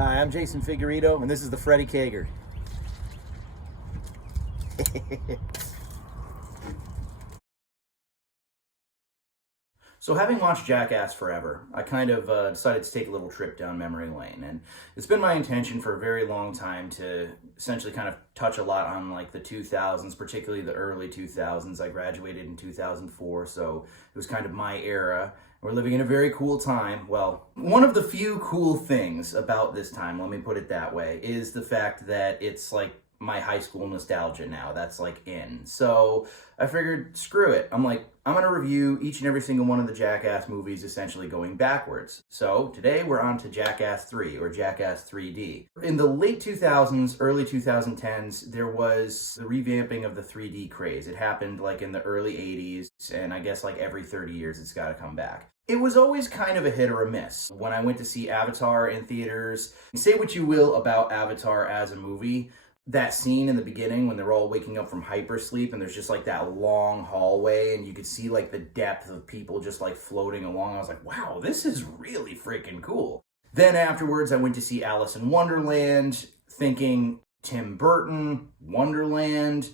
Hi, I'm Jason Figueredo, and this is the Freddy Kager. So having watched Jackass forever, I kind of decided to take a little trip down memory lane. And it's been my intention for a very long time to essentially kind of touch a lot on like the 2000s, particularly the early 2000s. I graduated in 2004, so it was kind of my era. We're living in a very cool time. Well, one of the few cool things about this time, let me put it that way, is the fact that it's like my high school nostalgia now. That's like in. So I figured, screw it. I'm going to review each and every single one of the Jackass movies, essentially going backwards. So today we're on to Jackass 3, or Jackass 3D. In the late 2000s, early 2010s, there was the revamping of the 3D craze. It happened like in the early 80s, and I guess like every 30 years it's got to come back. It was always kind of a hit or a miss. When I went to see Avatar in theaters, say what you will about Avatar as a movie, that scene in the beginning when they're all waking up from hypersleep and there's just like that long hallway and you could see like the depth of people just like floating along. I was like, wow, this is really freaking cool. Then afterwards, I went to see Alice in Wonderland, thinking Tim Burton, Wonderland.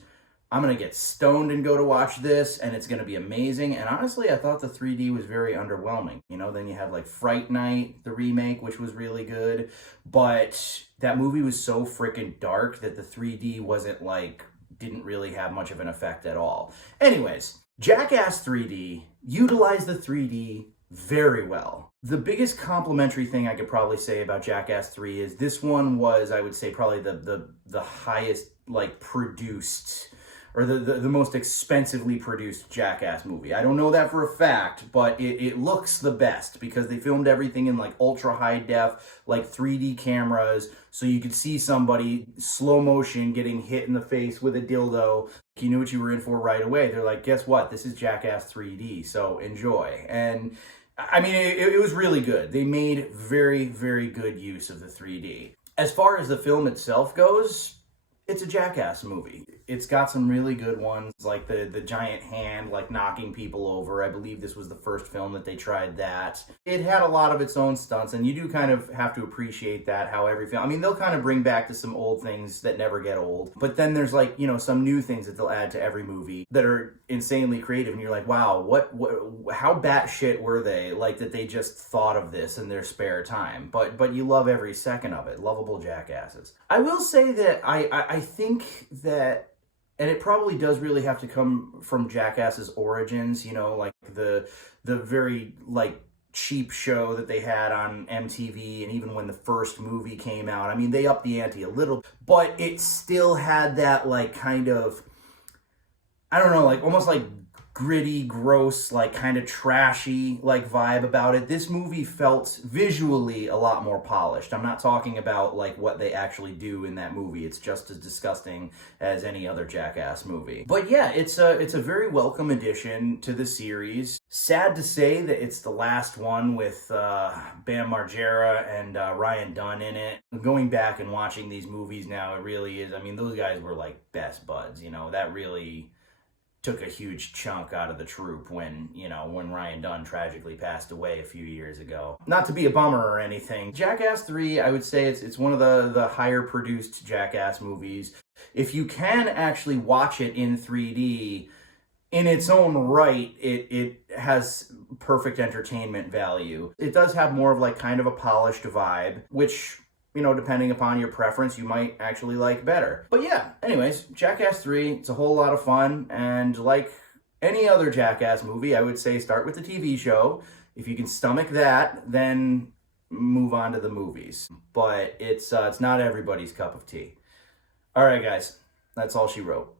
I'm going to get stoned and go to watch this, and it's going to be amazing. And honestly, I thought the 3D was very underwhelming. You know, then you had like Fright Night, the remake, which was really good. But that movie was so freaking dark that the 3D wasn't like, didn't really have much of an effect at all. Anyways, Jackass 3D utilized the 3D very well. The biggest complimentary thing I could probably say about Jackass 3 is this one was, I would say, probably the highest like produced, or the most expensively produced Jackass movie. I don't know that for a fact, but it looks the best because they filmed everything in like ultra high def, like 3D cameras, so you could see somebody slow motion getting hit in the face with a dildo. You knew what you were in for right away. They're like, guess what? This is Jackass 3D, so enjoy. And I mean, it was really good. They made very, very good use of the 3D. As far as the film itself goes, it's a Jackass movie. It's got some really good ones, like the giant hand, like knocking people over. I believe this was the first film that they tried that. It had a lot of its own stunts, and you do kind of have to appreciate that, how every film, I mean, they'll kind of bring back to some old things that never get old, but then there's like, you know, some new things that they'll add to every movie that are insanely creative, and you're like, wow, how batshit were they, like, that they just thought of this in their spare time, but you love every second of it. Lovable jackasses. I will say that I think that, and it probably does really have to come from Jackass's origins, you know, like the very like cheap show that they had on MTV, and even when the first movie came out, I mean, they upped the ante a little, but it still had that like kind of, I don't know, like almost like gritty, gross, like kind of trashy like vibe about it. This movie felt visually a lot more polished. I'm not talking about like what they actually do in that movie. It's just as disgusting as any other Jackass movie. But yeah, it's a very welcome addition to the series. Sad to say that it's the last one with Bam Margera and Ryan Dunn in it. Going back and watching these movies now, it really is, I mean, those guys were like best buds, you know, that really took a huge chunk out of the troupe when Ryan Dunn tragically passed away a few years ago. Not to be a bummer or anything. Jackass 3, I would say it's one of the higher produced Jackass movies. If you can actually watch it in 3D, in its own right, it has perfect entertainment value. It does have more of like kind of a polished vibe, which, you know, depending upon your preference, you might actually like better. But yeah, anyways, Jackass 3, it's a whole lot of fun, and like any other Jackass movie, I would say start with the TV show. If you can stomach that, then move on to the movies. But it's not everybody's cup of tea. All right, guys, that's all she wrote.